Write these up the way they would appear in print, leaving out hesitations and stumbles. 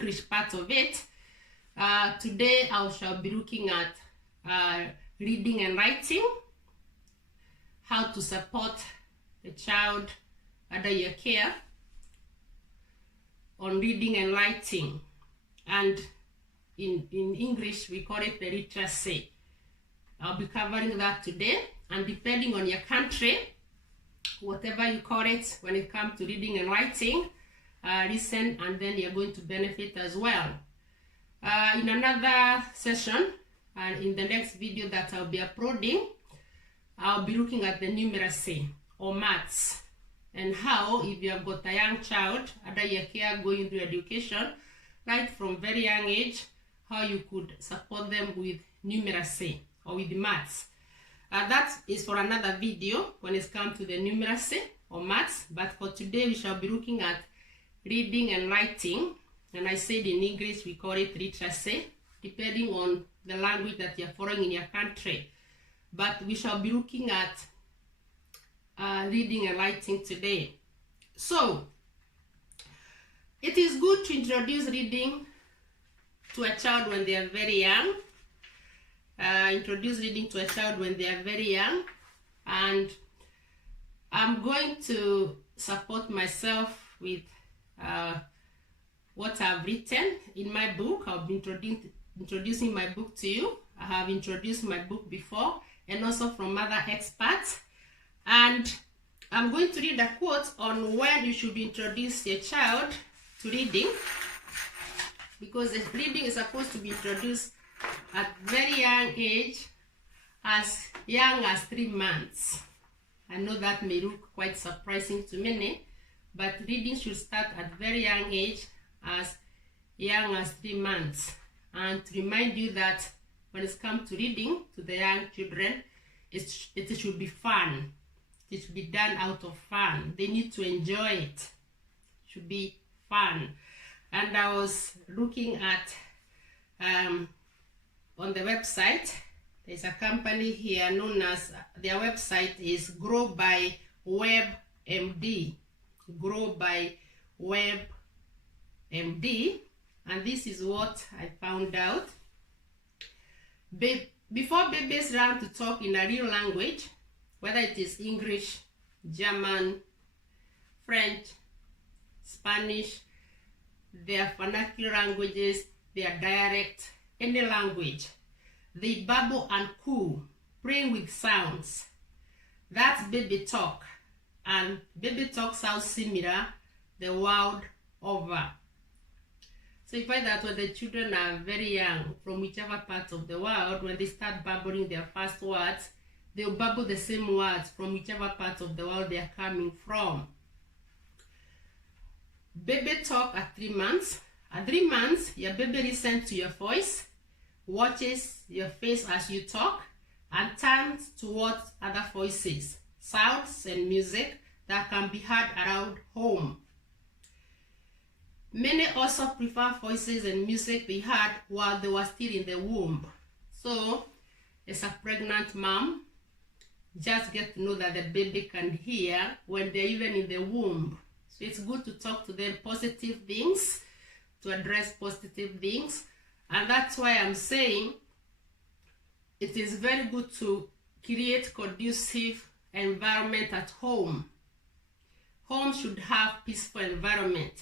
English part of it. Today I shall be looking at reading and writing, how to support the child under your care on reading and writing, and in English we call it the literacy. I'll be covering that today, and depending on your country, whatever you call it when it comes to reading and writing, listen, and then you're going to benefit as well. In another session, and in the next video that I'll be uploading, I'll be looking at the numeracy or maths, and how, if you have got a young child under your care going through education, right from very young age, how you could support them with numeracy or with maths. That is for another video when it's come to the numeracy or maths, but for today we shall be looking at reading and writing, and I said in English we call it literacy, depending on the language that you're following in your country. But we shall be looking at reading and writing today. So, it is good to introduce reading to a child when they are very young. Introduce reading to a child when they are very young, and I'm going to support myself with what I've written in my book. I'll be introducing my book to you. I have introduced my book before, and also from other experts, and I'm going to read a quote on when you should introduce your child to reading, because reading is supposed to be introduced at very young age, as young as 3 months. I know that may look quite surprising to many, but reading should start at very young age, as young as 3 months. And to remind you that when it comes to reading to the young children, it should be fun. It should be done out of fun. They need to enjoy it. It should be fun. And I was looking at on the website, there's a company here known as, their website is Grow by WebMD. Grow by WebMD. And this is what I found out. Before babies learn to talk in a real language, whether it is English, German, French, Spanish, their vernacular languages, their dialect, any language, they babble and coo, playing with sounds. That's baby talk, and baby talk sounds similar the world over. So you find that when the children are very young, from whichever part of the world, when they start babbling their first words, they'll babble the same words from whichever part of the world they are coming from. Baby talk at 3 months. At 3 months, your baby listens to your voice, watches your face as you talk, and turns towards other voices, sounds, and music that can be heard around home. Many also prefer voices and music they heard while they were still in the womb. So, as a pregnant mom, just get to know that the baby can hear when they're even in the womb. So it's good to talk to them positive things, to address positive things. And that's why I'm saying it is very good to create conducive environment at home. Home should have peaceful environment,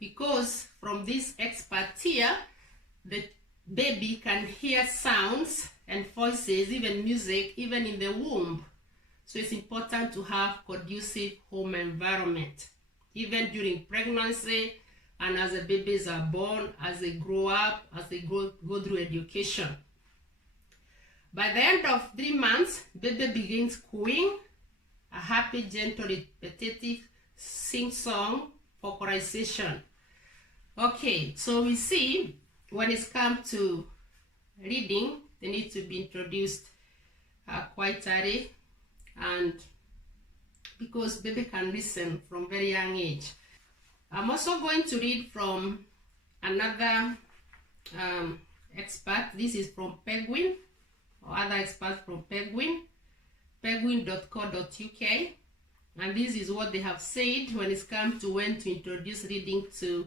because from this expert here, the baby can hear sounds and voices, even music, even in the womb. So it's important to have conducive home environment, even during pregnancy, and as the babies are born, as they grow up, as they go through education. By the end of 3 months, baby begins cooing, a happy, gentle, repetitive sing-song vocalization. Okay, so we see when it's come to reading, they need to be introduced quite early, and because baby can listen from very young age. I'm also going to read from another expert. This is from Penguin, or other experts from Penguin, penguin.co.uk, and this is what they have said when it's come to when to introduce reading to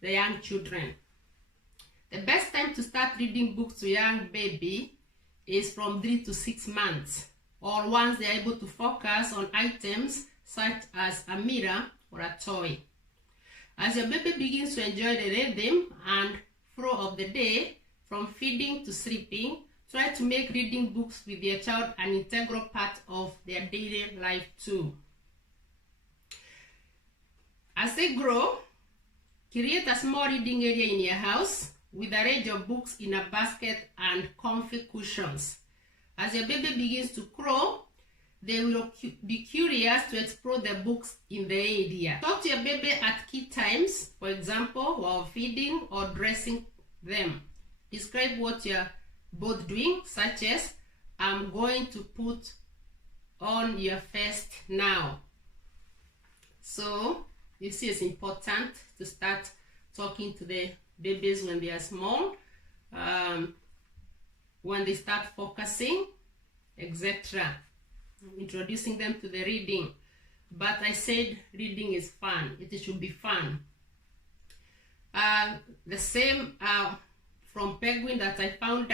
the young children. The best time to start reading books to young baby is from 3 to 6 months, or once they are able to focus on items such as a mirror or a toy. As your baby begins to enjoy the rhythm and flow of the day, from feeding to sleeping, try to make reading books with your child an integral part of their daily life too. As they grow, create a small reading area in your house with a range of books in a basket and comfy cushions. As your baby begins to grow, they will be curious to explore the books in the area. Talk to your baby at key times, for example, while feeding or dressing them. Describe what you're both doing, such as, I'm going to put on your vest now. So, you see, it's important to start talking to the babies when they are small, when they start focusing, etc. Introducing them to the reading. But I said reading is fun. It should be fun. The same from Penguin that I found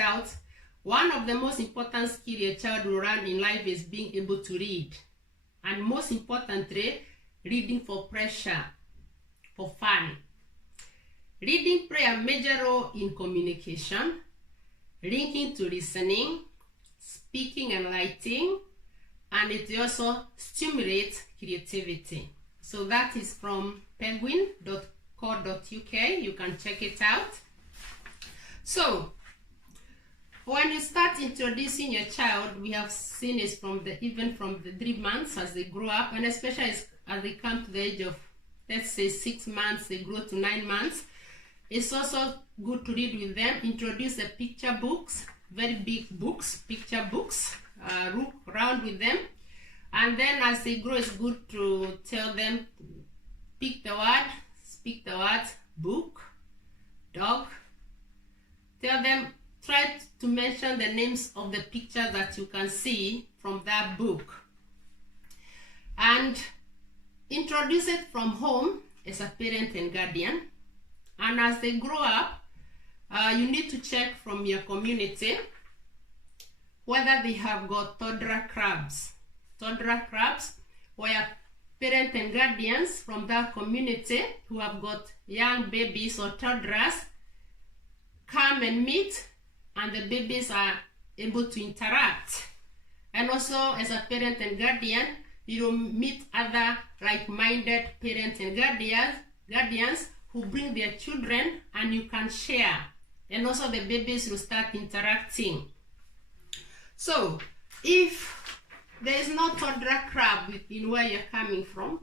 out, one of the most important skills a child will learn in life is being able to read. And most importantly, reading for pleasure, for fun. Reading plays a major role in communication, linking to listening, speaking and writing, and it also stimulates creativity. So that is from penguin.co.uk. You can check it out. So when you start introducing your child, we have seen it even from the 3 months as they grow up, and especially as they come to the age of, let's say, 6 months, they grow to 9 months. It's also good to read with them. Introduce the picture books, very big books, picture books, look around with them. And then as they grow, it's good to tell them, pick the word, speak the words, book, dog. Tell them, try to mention the names of the pictures that you can see from that book. And introduce it from home as a parent and guardian. And as they grow up, you need to check from your community whether they have got toddler clubs. Toddler clubs where parents and guardians from that community who have got young babies or toddlers come and meet, and the babies are able to interact. And also, as a parent and guardian, you will meet other like-minded parents and guardians who bring their children, and you can share. And also the babies will start interacting. So, if there is no toddler club in where you're coming from,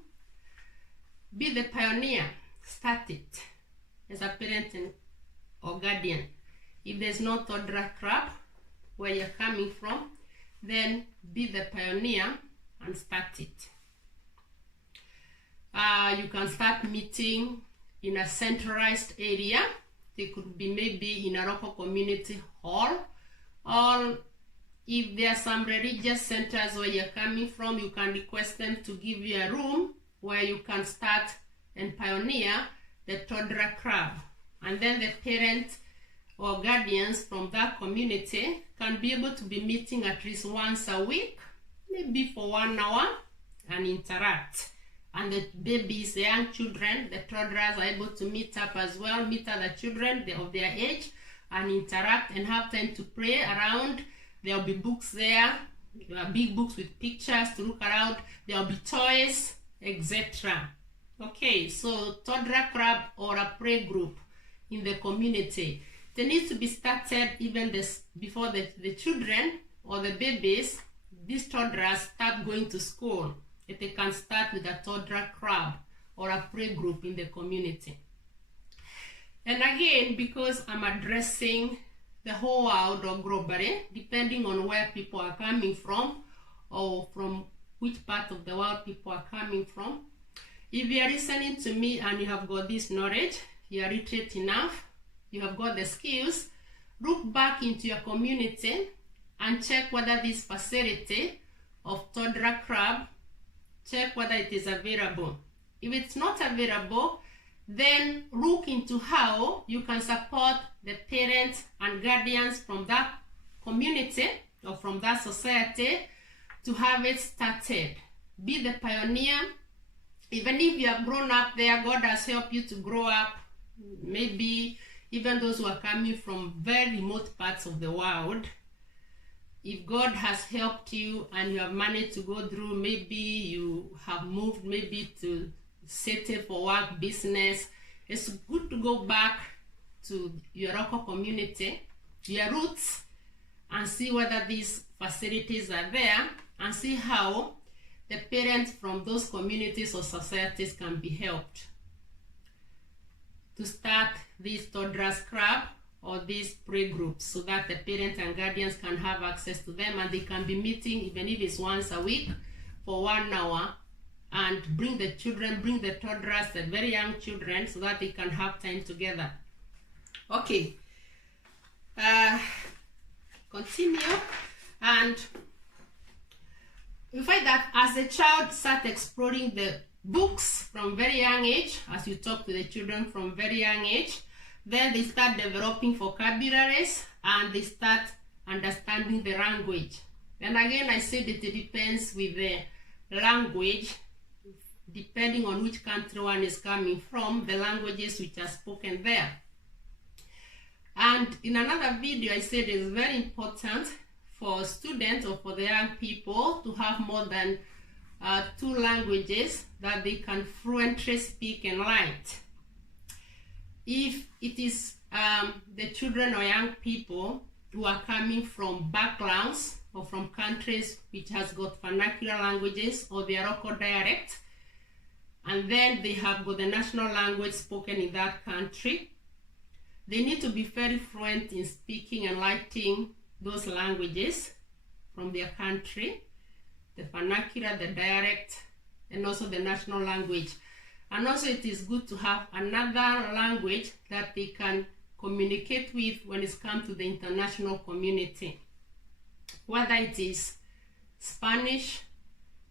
be the pioneer. Start it as a parent or guardian. If there's no toddler club where you're coming from, then be the pioneer and start it. You can start meeting in a centralized area. They could be maybe in a local community hall, or if there are some religious centers where you're coming from, you can request them to give you a room where you can start and pioneer the toddler club. And then the parents or guardians from that community can be able to be meeting at least once a week, maybe for 1 hour, and interact. And the babies, the young children, the toddlers are able to meet up as well, meet other children of their age, and interact and have time to play around. There will be books there, big books with pictures to look around. There will be toys, etc. Okay, so toddler club or a play group in the community. They need to be started even before the children or the babies, these toddlers, start going to school. If they can start with a toddler club or a play group in the community. And again, because I'm addressing the whole world or globally, depending on where people are coming from or from which part of the world people are coming from, if you are listening to me and you have got this knowledge, you are literate enough, you have got the skills, look back into your community and check whether this facility of toddler club, check whether it is available. If it's not available, then look into how you can support the parents and guardians from that community or from that society to have it started. Be the pioneer. Even if you have grown up there, God has helped you to grow up. Maybe even those who are coming from very remote parts of the world, if God has helped you and you have managed to go through, maybe you have moved maybe to city for work, business, it's good to go back to your local community, your roots, and see whether these facilities are there and see how the parents from those communities or societies can be helped to start this toddlers club or these pre-groups so that the parents and guardians can have access to them, and they can be meeting even if it's once a week for 1 hour, and bring the children, bring the toddlers, the very young children, so that they can have time together. Okay, continue. And you find that as the child starts exploring the books from very young age, as you talk to the children from very young age, then they start developing vocabularies and they start understanding the language. And again, I said that it depends with the language, depending on which country one is coming from, the languages which are spoken there. And in another video, I said it's very important for students or for the young people to have more than 2 languages that they can fluently speak and write. If it is the children or young people who are coming from backgrounds or from countries which has got vernacular languages or their local dialect, and then they have got the national language spoken in that country, they need to be very fluent in speaking and writing those languages from their country, the vernacular, the dialect, and also the national language. And also it is good to have another language that they can communicate with when it comes to the international community. Whether it is Spanish,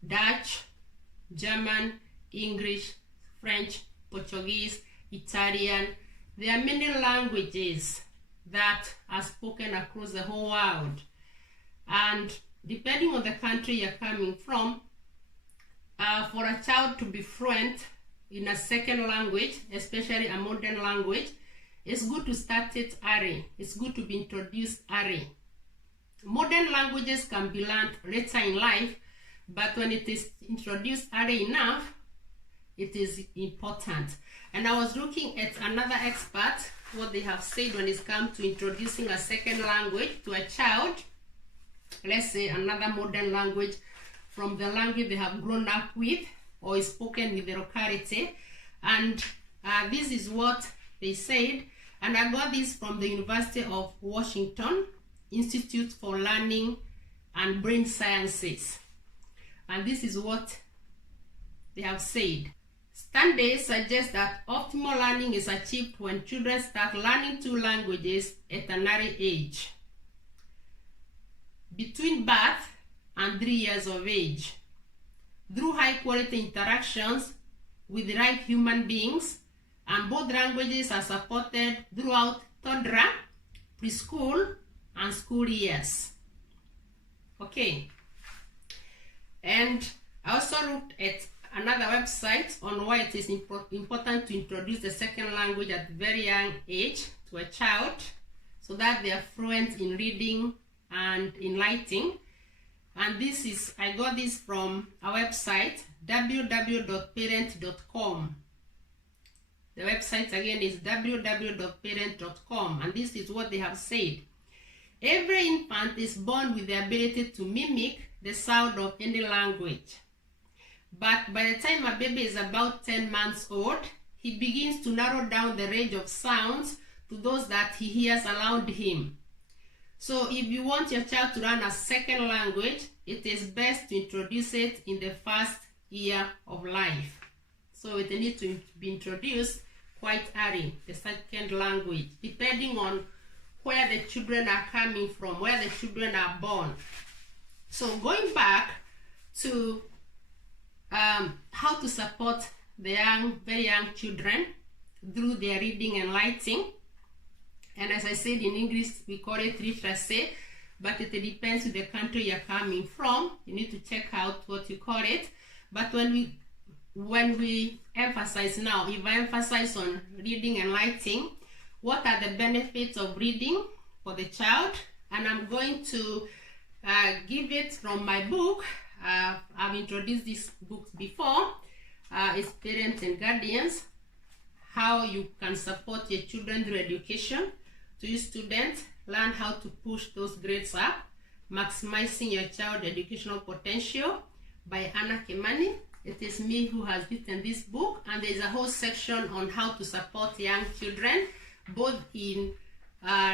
Dutch, German, English, French, Portuguese, Italian. There are many languages that are spoken across the whole world. And depending on the country you're coming from, for a child to be fluent in a second language, especially a modern language, it's good to start it early. It's good to be introduced early. Modern languages can be learned later in life, but when it is introduced early enough, it is important. And I was looking at another expert, what they have said when it comes to introducing a second language to a child, let's say another modern language from the language they have grown up with or is spoken in the locality. And this is what they said, and I got this from the University of Washington Institute for Learning and Brain Sciences. And this is what they have said. Studies suggest that optimal learning is achieved when children start learning 2 languages at an early age, between birth and 3 years of age, through high-quality interactions with the right human beings, and both languages are supported throughout toddler, preschool, and school years. Okay. And I also looked at another website on why it is important to introduce the second language at a very young age to a child so that they are fluent in reading and in writing. And this is, I got this from a website, www.parent.com. The website again is www.parent.com, and this is what they have said. Every infant is born with the ability to mimic the sound of any language. But by the time a baby is about 10 months old, he begins to narrow down the range of sounds to those that he hears around him. So if you want your child to learn a second language, it is best to introduce it in the first year of life. So it needs to be introduced quite early, the second language, depending on where the children are coming from, where the children are born. So going back to how to support the very young children through their reading and writing. And as I said, in English, we call it literacy, but it depends on the country you're coming from. You need to check out what you call it. But when we emphasize now, if I emphasize on reading and writing, what are the benefits of reading for the child? And I'm going to give it from my book. I've introduced this book before. It's Parents and Guardians, how you can support your children through education. To you students, learn how to push those grades up, maximizing your child's educational potential, by Anna Kimani. It is me who has written this book, and there's a whole section on how to support young children, both in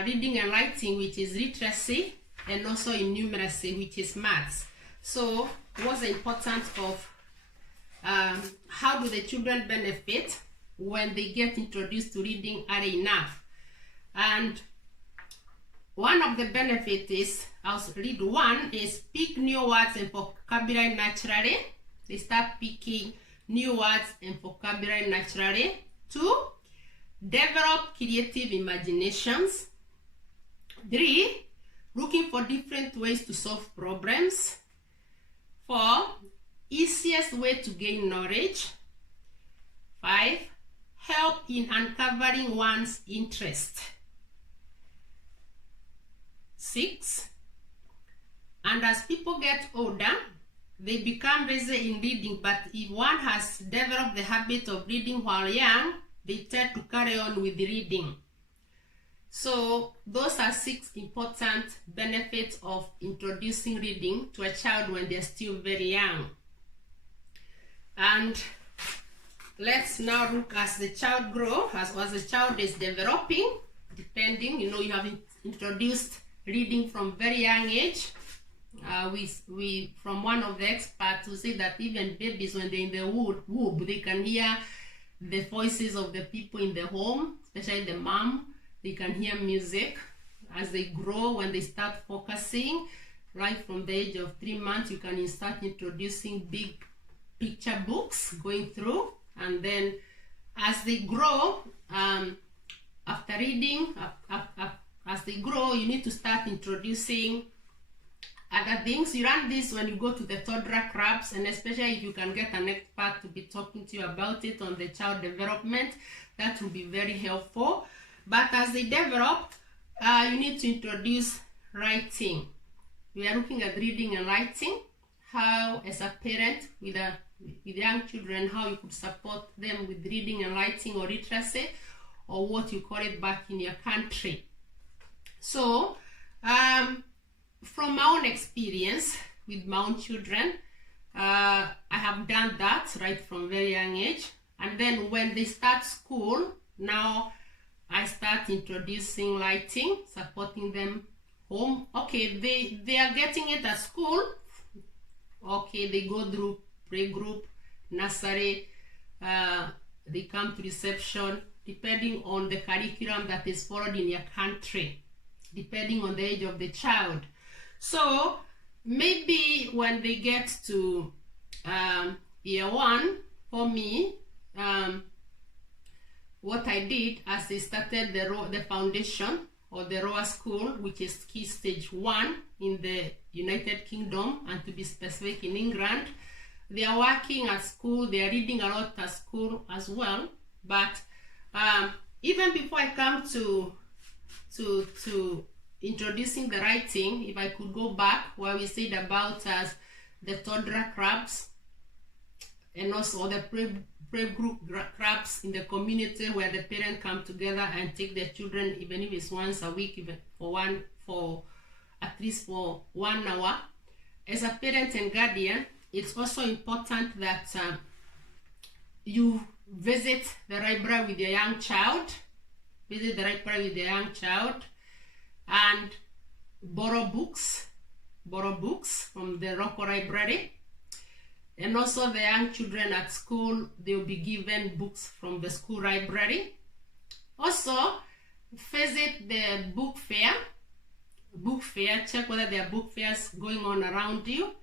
reading and writing, which is literacy, and also in numeracy, which is maths. So what's the importance of how do the children benefit when they get introduced to reading early enough? And one of the benefits is, I'll read one, is pick new words and vocabulary naturally. They start picking new words and vocabulary naturally. 2, develop creative imaginations. 3, looking for different ways to solve problems. 4, easiest way to gain knowledge. 5, help in uncovering one's interest. 6, and as people get older, they become lazy in reading, but if one has developed the habit of reading while young, they tend to carry on with the reading. So those are 6 important benefits of introducing reading to a child when they're still very young. And let's now look as the child grows, as the child is developing, depending, you have introduced reading from very young age. We from one of the experts who say that even babies, when they're in the womb, they can hear the voices of the people in the home, especially the mom. They can hear music. As they grow, when they start focusing, right from the age of 3 months, you can start introducing big picture books going through. And then as they grow, after reading, as they grow, you need to start introducing other things. You run this when you go to the toddler clubs, and especially if you can get an expert to be talking to you about it on the child development, that will be very helpful. But as they develop, you need to introduce writing. We are looking at reading and writing, how as a parent with young children, how you could support them with reading and writing or literacy, or what you call it back in your country. So from my own experience with my own children, I have done that right from very young age. And then when they start school, now I start introducing writing, supporting them home. Okay, they are getting it at school. Okay, they go through playgroup, nursery, they come to reception, depending on the curriculum that is followed in your country, depending on the age of the child. So maybe when they get to year 1, for me, what I did as they started the foundation or the ROA school, which is Key Stage 1 in the United Kingdom, and to be specific in England, they are working at school, they are reading a lot at school as well. But even before I come to introducing the writing, if I could go back where we said about the toddler clubs and also the playgroup clubs in the community where the parents come together and take their children, even if it's once a week, even for at least for 1 hour. As a parent and guardian, it's also important that you visit the library with your young child, and borrow books from the local library. And also the young children at school, they'll be given books from the school library. Also, visit the book fair, check whether there are book fairs going on around you.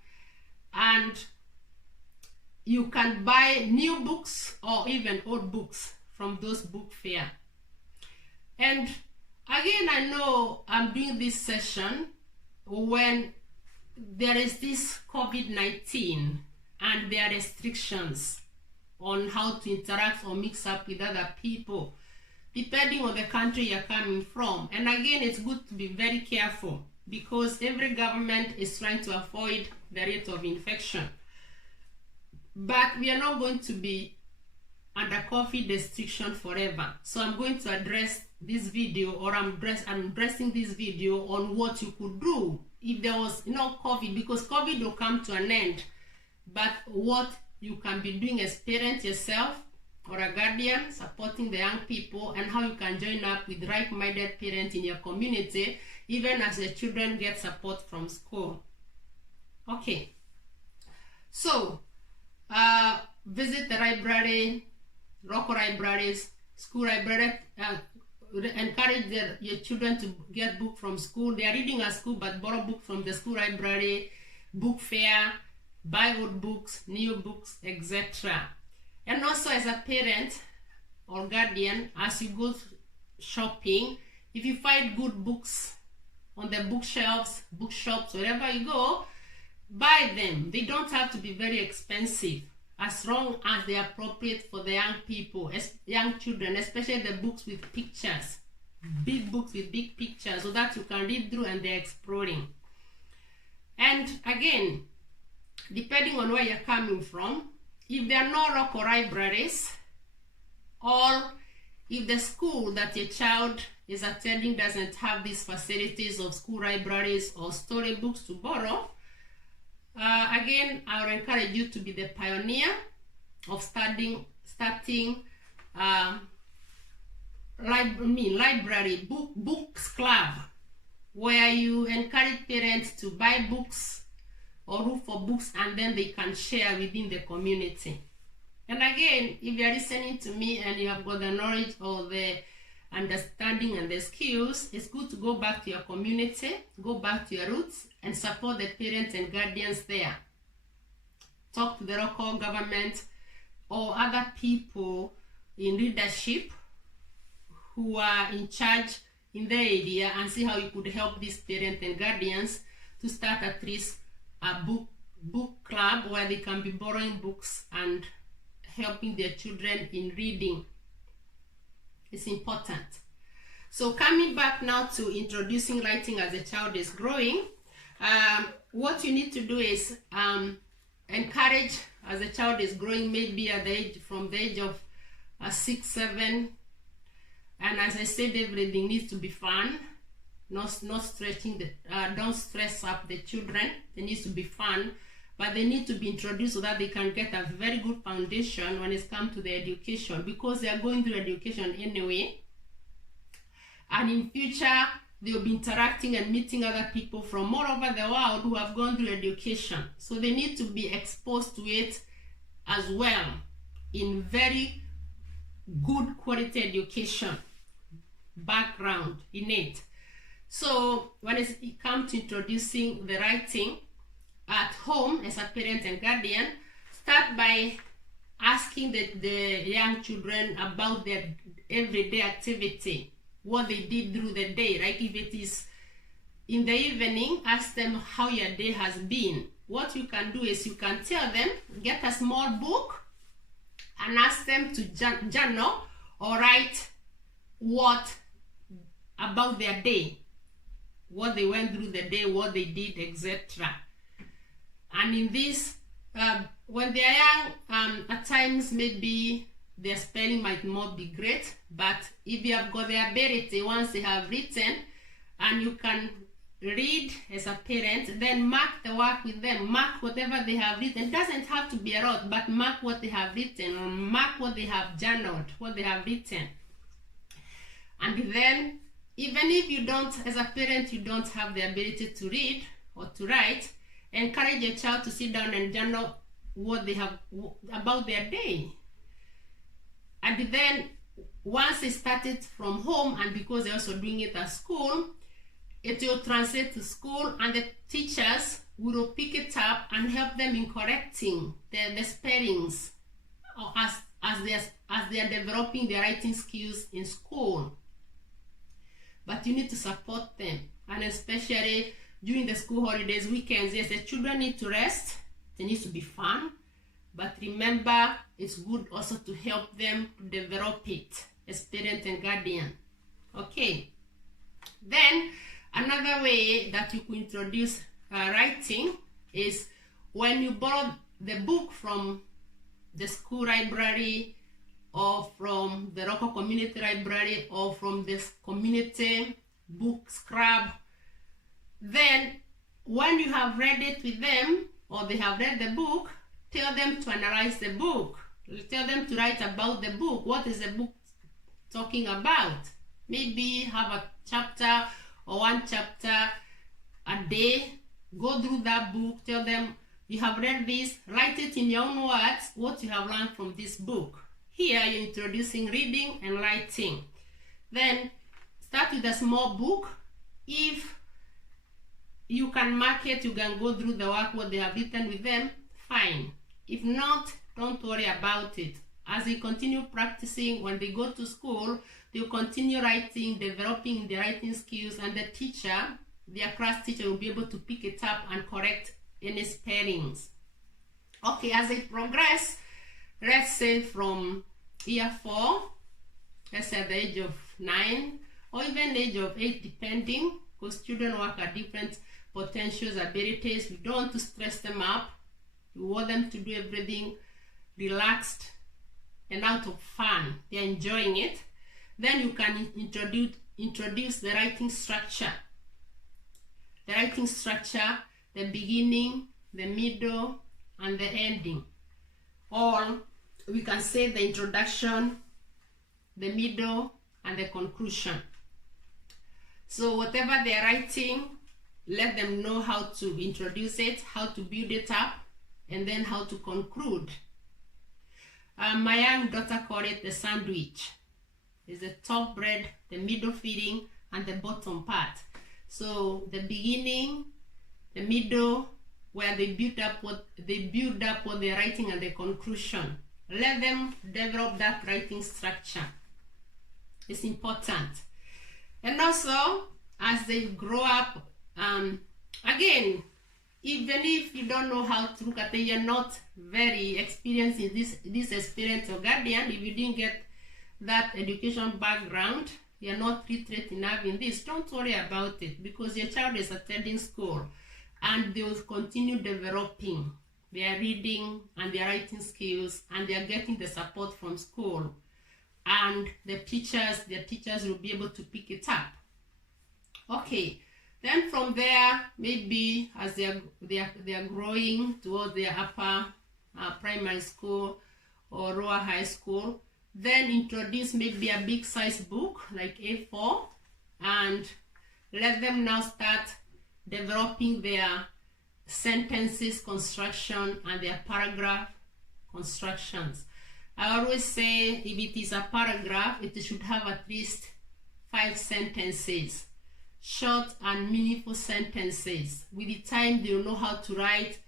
And you can buy new books or even old books from those book fair. And again, I know I'm doing this session when there is this COVID-19 and there are restrictions on how to interact or mix up with other people, depending on the country you're coming from. And again, it's good to be very careful because every government is trying to avoid the rate of infection. But we are not going to be under COVID restriction forever. So I'm going to address this video, or I'm addressing this video on what you could do if there was COVID, because COVID will come to an end. But what you can be doing as parents yourself or a guardian, supporting the young people, and how you can join up with like-minded parents in your community, even as the children get support from school. Okay, so visit the library, local libraries, school library. Encourage your children to get books from school. They are reading at school, but borrow books from the school library, book fair, buy old books, new books, etc. And also as a parent or guardian, as you go shopping, if you find good books on the bookshelves, bookshops, wherever you go, buy them. They don't have to be very expensive, as long as they are appropriate for the young people, young children, especially the books with pictures, big books with big pictures, so that you can read through and they're exploring. And again, depending on where you're coming from, if there are no local libraries, or if the school that your child is attending doesn't have these facilities of school libraries or storybooks to borrow, again, I would encourage you to be the pioneer of starting library books club, where you encourage parents to buy books or look for books, and then they can share within the community. And again, if you're listening to me and you have got the knowledge or the understanding and the skills, it's good to go back to your community, go back to your roots, and support the parents and guardians there. Talk to the local government or other people in leadership who are in charge in the area, and see how you could help these parents and guardians to start at least a book club where they can be borrowing books and helping their children in reading. It's important. So coming back now to introducing writing as a child is growing, what you need to do is encourage as a child is growing, maybe at the age, from the age of 6, 7, and as I said, everything needs to be fun. Not stretching the don't stress up the children. They need to be fun, but they need to be introduced so that they can get a very good foundation when it's come to the education, because they are going through education anyway, and in future they will be interacting and meeting other people from all over the world who have gone through education. So they need to be exposed to it as well, in very good quality education background in it. So when it comes to introducing the writing at home as a parent and guardian, start by asking the young children about their everyday activity, what they did through the day, right? If it is in the evening, ask them how your day has been. What you can do is you can tell them, get a small book and ask them to journal or write about their day, what they went through the day, what they did, etc. And in this, when they are young, at times maybe their spelling might not be great, but if you have got the ability, once they have written and you can read as a parent, then mark the work with them, mark whatever they have written. It doesn't have to be a lot, but mark what they have written, or mark what they have journaled, what they have written. And then, even if you don't, as a parent, you don't have the ability to read or to write, encourage your child to sit down and journal what they have about their day. And then once they started from home, and because they're also doing it at school, it will translate to school, and the teachers will pick it up and help them in correcting the spellings as they are developing their writing skills in school. But you need to support them, and especially during the school holidays, weekends. Yes, the children need to rest. It needs to be fun, but remember, it's good also to help them to develop it as parent and guardian. Okay. Then another way that you could introduce writing is when you borrow the book from the school library, or from the local community library, or from this community book club. Then when you have read it with them, or they have read the book, tell them to analyze the book. Tell them to write about the book. What is the book talking about? Maybe have a chapter or one chapter a day. Go through that book. Tell them you have read this. Write it in your own words what you have learned from this book. Here you're introducing reading and writing. Then start with a small book. If you can mark it, you can go through the work what they have written with them, fine. If not, don't worry about it. As they continue practicing, when they go to school, they'll continue writing, developing their writing skills, and the teacher, their class teacher, will be able to pick it up and correct any spellings. Okay, as they progress, let's say from year 4, let's say at the age of 9, or even age of 8, depending, because children work at different potentials, abilities. We don't want to stress them up. We want them to do everything relaxed and out of fun. They're enjoying it. Then you can introduce the writing structure. The writing structure, the beginning, the middle, and the ending. Or we can say the introduction, the middle, and the conclusion. So whatever they're writing, let them know how to introduce it, how to build it up, and then how to conclude. My young daughter called it the sandwich. It's the top bread, the middle filling, and the bottom part. So the beginning, the middle, where they build up what they're writing, and the conclusion. Let them develop that writing structure. It's important. And also, as they grow up, again, even if you don't know how to look at it, you're not very experienced in this experience or guardian, if you didn't get that education background, you're not literate enough in this, don't worry about it, because your child is attending school and they will continue developing their reading and their writing skills, and they are getting the support from school, and their teachers will be able to pick it up. Okay, then from there, maybe as they are growing towards their upper primary school or lower high school, then introduce maybe a big size book like A4, and let them now start developing their sentences construction and their paragraph constructions. I always say if it is a paragraph, it should have at least 5 sentences, short and meaningful sentences. With the time, they will know how to write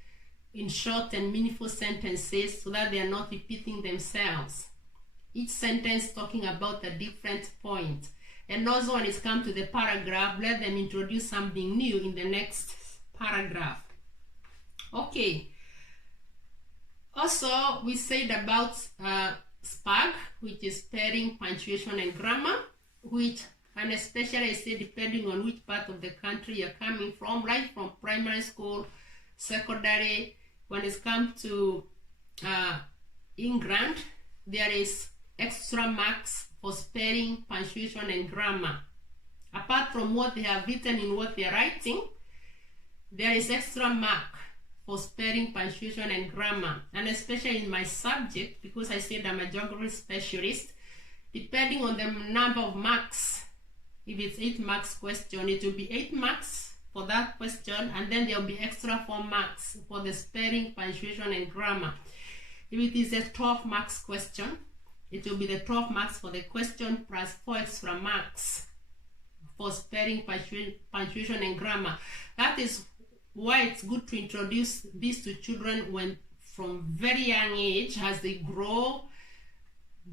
in short and meaningful sentences so that they are not repeating themselves. Each sentence talking about a different point. And also when it's come to the paragraph, let them introduce something new in the next paragraph. Okay. Also, we said about SPAG, which is spelling, punctuation, and grammar, and especially I say depending on which part of the country you're coming from, right from primary school, secondary. When it's come to England, there is extra marks for spelling, punctuation, and grammar. Apart from what they have written in what they are writing, there is extra mark for spelling, punctuation, and grammar. And especially in my subject, because I said I'm a geography specialist, depending on the number of marks, if it's 8 marks question, it will be 8 marks for that question, and then there will be extra 4 marks for the spelling, punctuation, and grammar. If it is a 12 marks question, it will be the 12 marks for the question plus 4 extra marks for spelling, punctuation, and grammar. That is why it's good to introduce this to children when from very young age, as they grow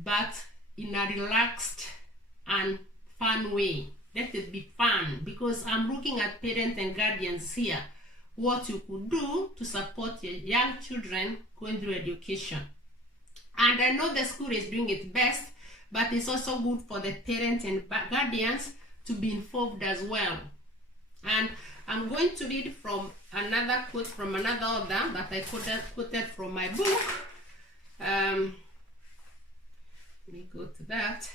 but in a relaxed and fun way. Let it be fun, because I'm looking at parents and guardians here, what you could do to support your young children going through education. And I know the school is doing its best, but it's also good for the parents and guardians to be involved as well. And I'm going to read from another quote from another author that I quoted from my book. Let me go to that.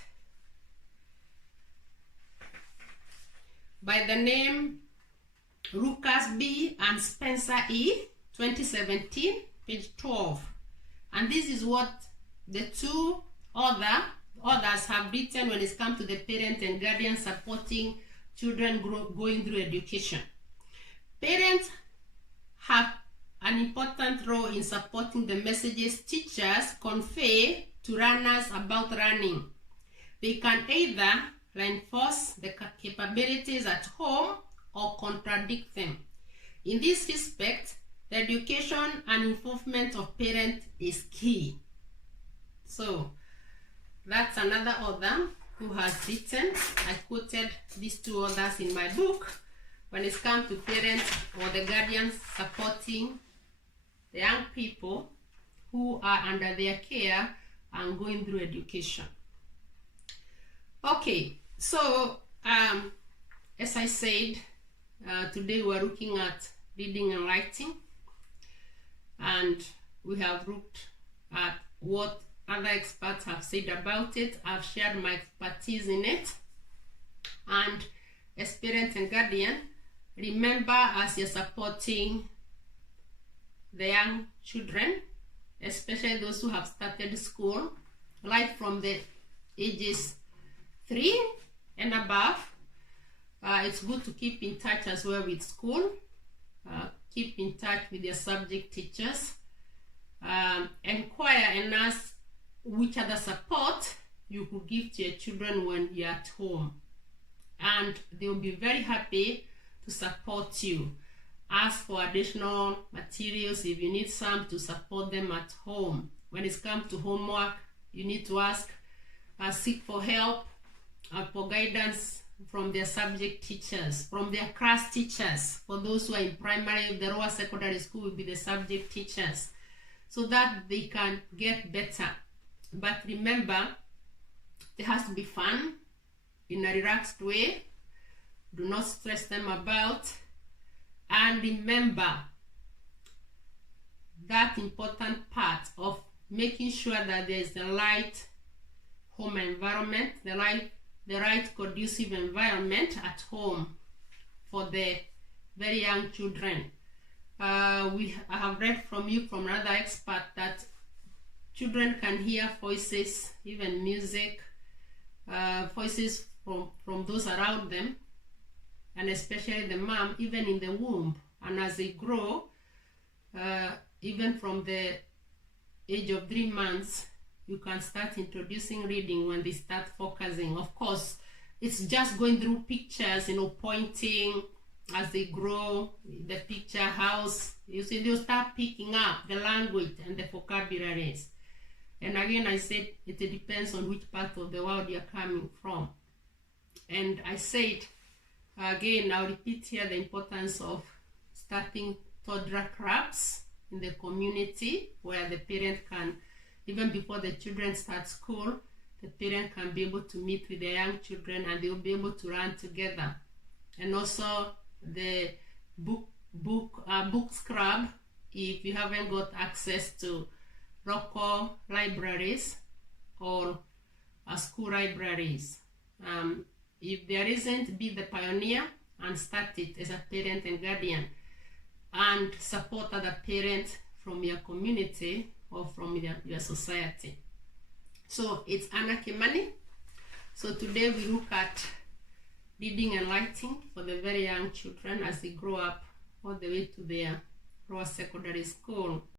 By the name Lucas B. and Spencer E. 2017, page 12. And this is what the two others have written when it comes to the parents and guardians supporting children going through education. Parents have an important role in supporting the messages teachers convey to learners about learning. They can either reinforce the capabilities at home or contradict them. In this respect, the education and involvement of parents is key. So that's another author who has written. I quoted these two authors in my book when it comes to parents or the guardians supporting the young people who are under their care and going through education. Okay, so as I said, today we're looking at reading and writing, and we have looked at what other experts have said about it. I've shared my expertise in it, and as parents and guardian, remember, as you're supporting the young children, especially those who have started school, right from the ages 3 and above, it's good to keep in touch as well with school. Keep in touch with your subject teachers. Inquire and ask which other support you could give to your children when you're at home. And they will be very happy to support you. Ask for additional materials if you need some to support them at home. When it comes to homework, you need to seek for help for guidance from their subject teachers, from their class teachers. For those who are in primary, the lower secondary school will be the subject teachers, so that they can get better. But remember, it has to be fun, in a relaxed way. Do not stress them about. And remember that important part of making sure that there is the right home environment, the right conducive environment at home for the very young children. I have read from another expert, that children can hear voices, even music, voices from those around them, and especially the mom, even in the womb. And as they grow, even from the age of 3 months, you can start introducing reading when they start focusing. Of course, it's just going through pictures, pointing as they grow, the picture house. You see, they'll start picking up the language and the vocabularies. And again, I said it depends on which part of the world you're coming from. And I said, again, I'll repeat here the importance of starting toddler clubs in the community, where the parent can, even before the children start school, the parent can be able to meet with the young children and they'll be able to run together. And also the books club, if you haven't got access to local libraries or school libraries. If there isn't, be the pioneer and start it as a parent and guardian, and support other parents from your community or from your society. So it's Anna Kimani. So today we look at reading and writing for the very young children as they grow up all the way to their lower secondary school.